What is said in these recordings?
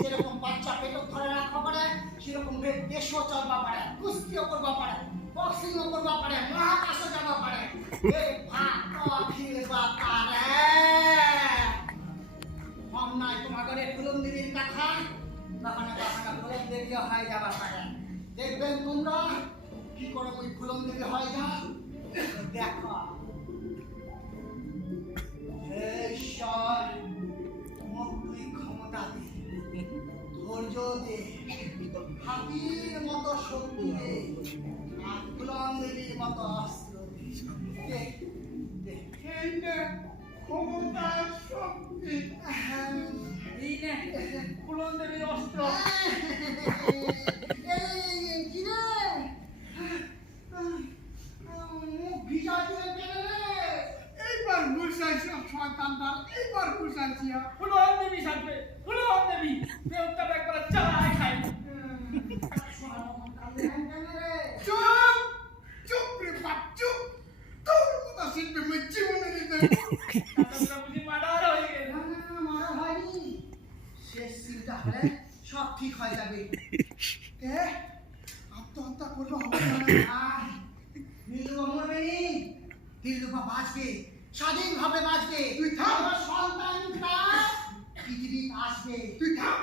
যেরকম বাচ্চা পেট ধরে রাখবা পারে, সেরকম দেশও চলবা পারে, কুস্তিও করবা পারে বক্সিংও করবা পারে, মহাকাশও যাবা পারে। দেখবেন তোমরা, কি করে ওই ফুলন দেবী হয়ে যাও? দেখো। হাতির মতো শক্তি আর ফুলন দেবীর মতো অস্ত্র। ক্ষমতা শক্তি। নে ফুলন দেবীর অস্ত্র? এইবার ঘুষাইছি শয়তানটা। এইবার ঘুষাইছি ফুলন দেবী থাকবে ফুলন দেবী দেবতা একবার চালায় খায় চুপ চুপ রে বাপ চুপ তোর কথা শিল্পী মুই জীবনে দিতে তারপরে বুঝি মার্ডার হয়ে গেল না, না, না, মারা হয়নি। শেষ চিন্তা হলে সব ঠিক হয়ে যাবে এ আত্মহত্যা করব হবে না আহ, নীলুবা মরবে নি নীলুবা বাঁচবে স্বাধীনভাবে বাঁচবে। তুই থাম। আমার সন্তানটা পৃথিবী আসবে। তুই থাম।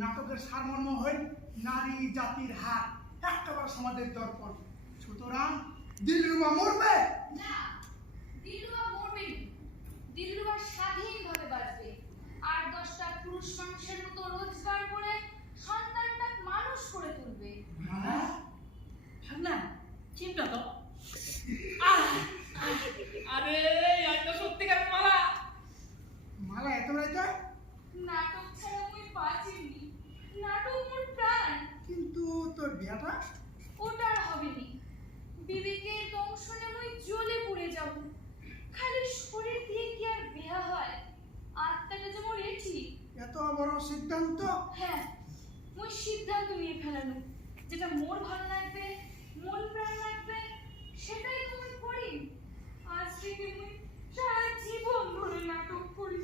নাটকের সারমর্ম হই নারী জাতির হার। একটাবার সমাজের দর্পণ। সুতরাং দিলরুমা মরবে? না দিলরুবা মরবে না। দিলরুবা স্বাধীনভাবে বাঁচবে আর দশটা পুরুষ মানুষের মতো রোজগার করে সন্তানটা মানুষ করে তুলবে হ্যাঁ না চিন্তা তো আহ, আহ, আরে একটা সত্যিকার মালা মালা এত রাইতে নাটক ছাড়া মুই বাঁচিনি নাটক মোর প্রাণ কিন্তু তোর বিয়াটা ওটা আর হবে নি বিবেকের দংশনে মই জ্বলে পুড়ে যাব। খালি শরীর দিয়ে কি আর বিয়া হয়? আত্মাটা যে মোর এটি। এত বড় সিদ্ধান্ত? হ্যাঁ মই সিদ্ধান্ত নিয়ে ফেলানো যেটা মোর ভালো লাগবে মন প্রাণ লাগবে সেটাই তো মুই করি আজ থেকে মুই সারা জীবন ধরে নাটক করি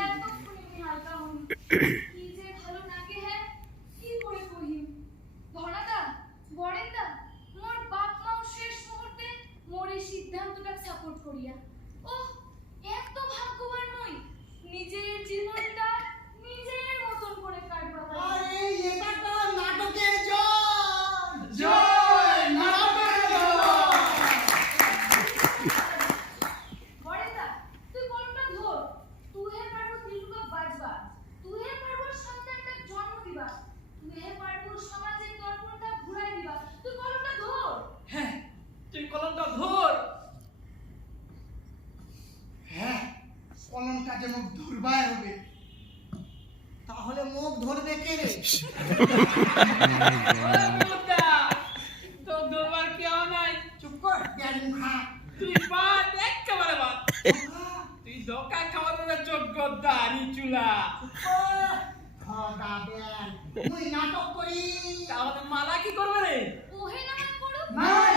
এতক্ষণে আমি হালকা হই কি যে ভালো লাগে হ্যাঁ কি করে কহিম ধনাদা বরেন্দা মোর বাপ মাও শেষ মুহূর্তে মোর এই সিদ্ধান্তটা সাপোর্ট করিয়া ও এত ভাগ্যবান নই নিজের জীবনটা নিজের মতন করে কাটবা আরে এটা তো নাটকের জয় জয় নাটকের জয় বরেন্দা তুই কোনটা ধর তুহে পারব দিলুকা বাজবা তুহে পারব সন্তানটা জন্ম দিবা তুহে পারব সমাজের দর্পণটা ঘুরাই দিবা তুই কোনটা ধর হ্যাঁ তুই কলমটা ধর হ্যাঁ কলমটা যে মুখ ধরবাই হবে তাহলে মুখ ধরবে কে রে? চুপ কর তুই বাদ একেবারে বাদ। তুই দোকা খাওয়ানোর যোগ্য দাড়ি চুলা। দেন নাটক করি তাহলে মালা কি করবে রে? ওহে নামাজ পড়ো নাই।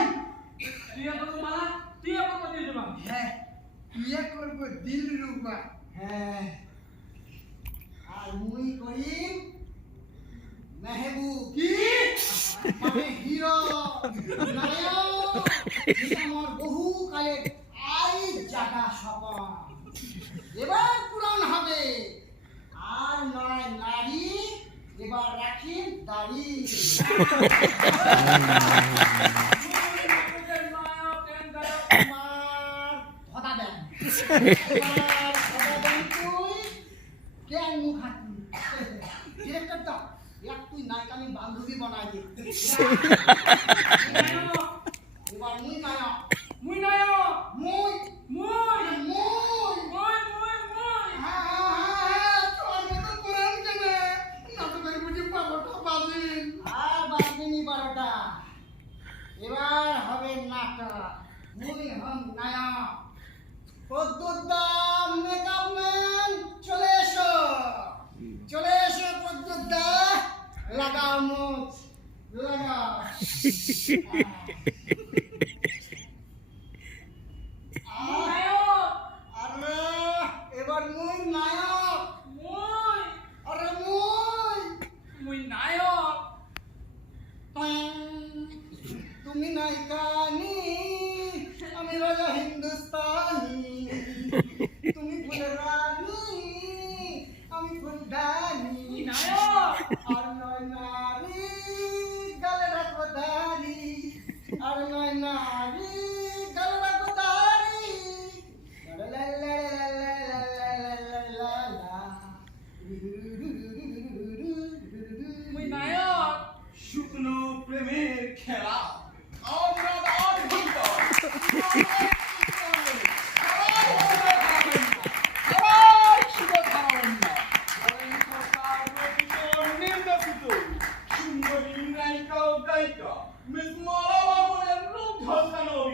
তুই এখন মালা? তুই এখন দিয়ে দেবা হ্যাঁ বিয়ে করব দিলরুমা হ্যাঁ আর মুই করি মেহবুব কি মানে হিরো নায়ক এটা আমার বহু কালের আই জাগা স্বপন এবার পূরণ হবে আর নয় নারী এবার রাখি দাড়ি ডিরেক্টর দা এক তুই নায়ক আমি বান্ধবী বানাই দে ハハハハ!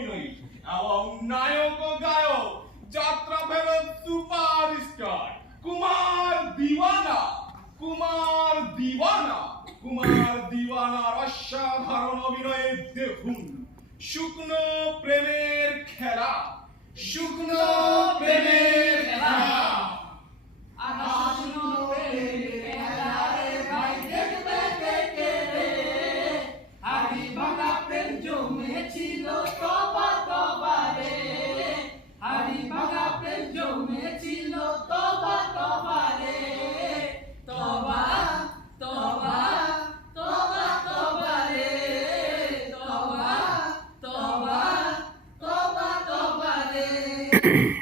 অভিনয়ী এবং নায়ক ও গায়ক, যাত্রা ফেরত সুপার স্টার কুমার দিওয়ানা। কুমার দিওয়ানা, কুমার দিওয়ানার অসাধারণ অভিনয়ে দেখুন। শুকনো প্রেমের খেলা, শুকনো প্রেমের খেলা। Mm-hmm.